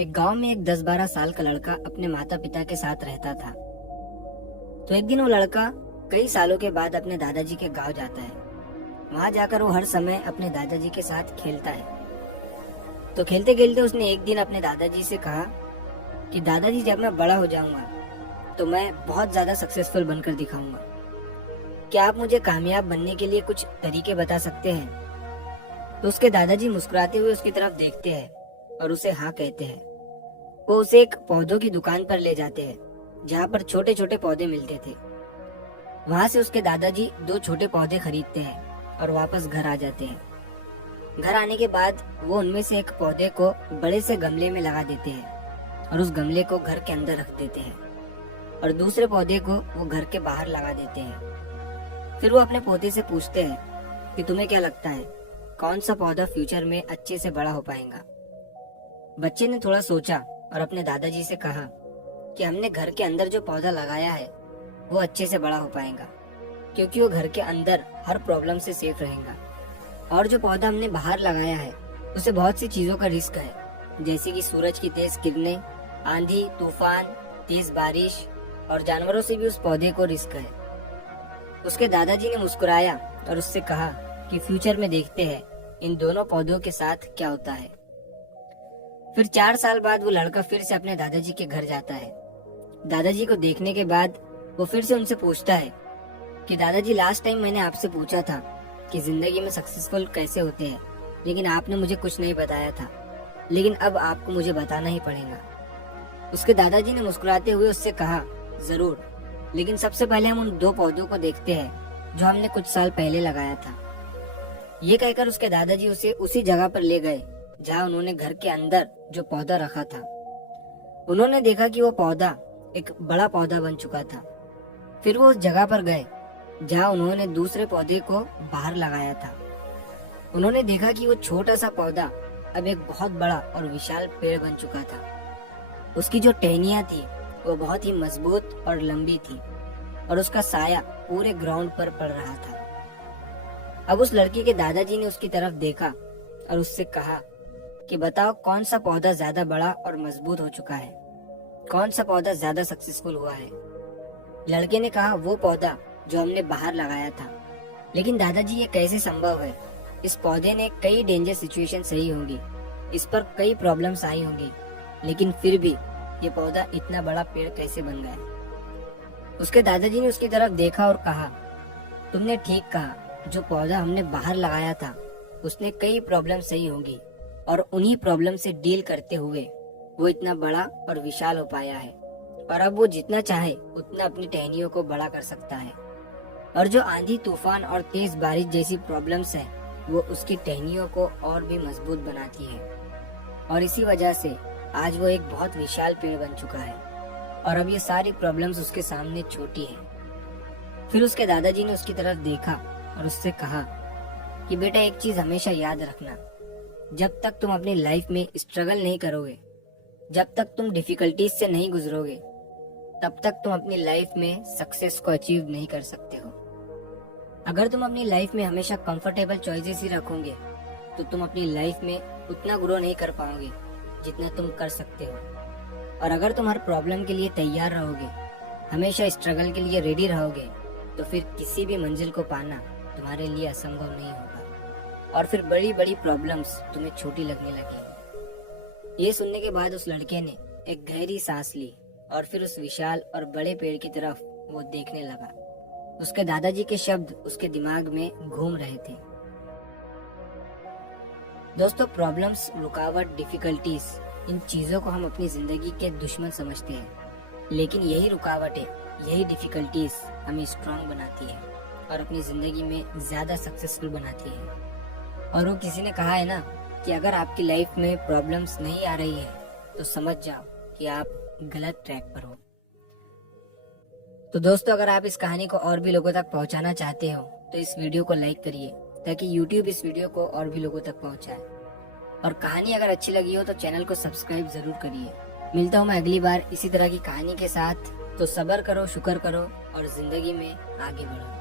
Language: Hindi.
एक गांव में एक 10-12 साल का लड़का अपने माता पिता के साथ रहता था। तो एक दिन वो लड़का कई सालों के बाद अपने दादाजी के गांव जाता है। वहां जाकर वो हर समय अपने दादाजी के साथ खेलता है। तो खेलते खेलते उसने एक दिन अपने दादाजी से कहा कि दादाजी, जब मैं बड़ा हो जाऊंगा तो मैं बहुत ज्यादा सक्सेसफुल बनकर दिखाऊंगा। क्या आप मुझे कामयाब बनने के लिए कुछ तरीके बता सकते हैं? तो उसके दादाजी मुस्कुराते हुए उसकी तरफ देखते हैं और उसे हाँ कहते हैं। वो उसे एक पौधों की दुकान पर ले जाते हैं जहाँ पर छोटे छोटे पौधे मिलते थे। वहाँ से उसके दादाजी 2 छोटे पौधे खरीदते हैं और वापस घर आ जाते हैं। घर आने के बाद वो उनमें से एक पौधे को बड़े से गमले में लगा देते हैं और उस गमले को घर के अंदर रख देते हैं और दूसरे पौधे को वो घर के बाहर लगा देते हैं। फिर वो अपने पोते से पूछते हैं कि तुम्हें क्या लगता है, कौन सा पौधा फ्यूचर में अच्छे से बड़ा हो पाएगा? बच्चे ने थोड़ा सोचा और अपने दादाजी से कहा कि हमने घर के अंदर जो पौधा लगाया है वो अच्छे से बड़ा हो पाएगा, क्योंकि वो घर के अंदर हर प्रॉब्लम से सेफ रहेगा। और जो पौधा हमने बाहर लगाया है उसे बहुत सी चीजों का रिस्क है, जैसे कि सूरज की तेज किरणें, आंधी, तूफान, तेज बारिश और जानवरों से भी उस पौधे को रिस्क है। उसके दादाजी ने मुस्कुराया और उससे कहा कि फ्यूचर में देखते हैं इन दोनों पौधों के साथ क्या होता है। फिर 4 साल बाद वो लड़का फिर से अपने दादाजी के घर जाता है। दादाजी को देखने के बाद वो फिर से उनसे पूछता है कि दादाजी, लास्ट टाइम मैंने आपसे पूछा था कि जिंदगी में सक्सेसफुल कैसे होते हैं, लेकिन आपने मुझे कुछ नहीं बताया था, लेकिन अब आपको मुझे बताना ही पड़ेगा। उसके दादाजी ने मुस्कुराते हुए उससे कहा, जरूर, लेकिन सबसे पहले हम उन 2 पौधों को देखते हैं जो हमने कुछ साल पहले लगाया था। ये कहकर उसके दादाजी उसे उसी जगह पर ले गए जहाँ उन्होंने घर के अंदर जो पौधा रखा था। उन्होंने देखा कि वो पौधा एक बड़ा पौधा बन चुका था। फिर वो उस जगह पर गए जहाँ उन्होंने दूसरे पौधे को बाहर लगाया था। उन्होंने देखा कि वो छोटा सा पौधा अब एक बहुत बड़ा और विशाल पेड़ बन चुका था। उसकी जो टहनियां थी वो बहुत ही मजबूत और लंबी थी और उसका साया पूरे ग्राउंड पर पड़ रहा था। अब उस लड़के के दादाजी ने उसकी तरफ देखा और उससे कहा कि बताओ, कौन सा पौधा ज्यादा बड़ा और मजबूत हो चुका है, कौन सा पौधा ज्यादा सक्सेसफुल हुआ है? लड़के ने कहा, वो पौधा जो हमने बाहर लगाया था। लेकिन दादाजी, ये कैसे संभव है? इस पौधे ने कई डेंजर सिचुएशन सही होंगी, इस पर कई प्रॉब्लम्स आई होंगी, लेकिन फिर भी ये पौधा इतना बड़ा पेड़ कैसे बन गया? उसके दादाजी ने उसकी तरफ देखा और कहा, तुमने ठीक कहा, जो पौधा हमने बाहर लगाया था उसने कई प्रॉब्लम सही होंगी और उन्हीं प्रॉब्लम से डील करते हुए वो इतना बड़ा और विशाल हो पाया है और अब वो जितना चाहे उतना अपनी टहनियों को बड़ा कर सकता है। और जो आंधी, तूफान और तेज बारिश जैसी प्रॉब्लम्स हैं वो उसकी टहनियों को और भी मजबूत बनाती है और इसी वजह से आज वो एक बहुत विशाल पेड़ बन चुका है और अब ये सारी प्रॉब्लम्स उसके सामने छोटी है। फिर उसके दादाजी ने उसकी तरफ देखा और उससे कहा कि बेटा, एक चीज हमेशा याद रखना, जब तक तुम अपनी लाइफ में स्ट्रगल नहीं करोगे, जब तक तुम डिफिकल्टीज से नहीं गुजरोगे, तब तक तुम अपनी लाइफ में सक्सेस को अचीव नहीं कर सकते हो। अगर तुम अपनी लाइफ में हमेशा कंफर्टेबल चॉइसेस ही रखोगे तो तुम अपनी लाइफ में उतना ग्रो नहीं कर पाओगे जितना तुम कर सकते हो। और अगर तुम हर प्रॉब्लम के लिए तैयार रहोगे, हमेशा स्ट्रगल के लिए रेडी रहोगे, तो फिर किसी भी मंजिल को पाना तुम्हारे लिए असंभव नहीं होगा और फिर बड़ी बड़ी प्रॉब्लम्स तुम्हें छोटी लगने लगेगी। ये सुनने के बाद उस लड़के ने एक गहरी सांस ली और फिर उस विशाल और बड़े पेड़ की तरफ वो देखने लगा। उसके दादाजी के शब्द उसके दिमाग में घूम रहे थे। दोस्तों, प्रॉब्लम्स, रुकावट, डिफिकल्टीज, इन चीजों को हम अपनी जिंदगी के दुश्मन समझते हैं, लेकिन यही रुकावटें, यही डिफिकल्टीज हमें स्ट्रांग बनाती है और अपनी जिंदगी में ज्यादा सक्सेसफुल बनाती है। और वो किसी ने कहा है ना कि अगर आपकी लाइफ में प्रॉब्लम्स नहीं आ रही है तो समझ जाओ कि आप गलत ट्रैक पर हो। तो दोस्तों, अगर आप इस कहानी को और भी लोगों तक पहुंचाना चाहते हो तो इस वीडियो को लाइक करिए ताकि YouTube इस वीडियो को और भी लोगों तक पहुंचाए। और कहानी अगर अच्छी लगी हो तो चैनल को सब्सक्राइब जरूर करिए। मिलता हूँ मैं अगली बार इसी तरह की कहानी के साथ। तो सब्र करो, शुक्र करो और जिंदगी में आगे बढ़ो।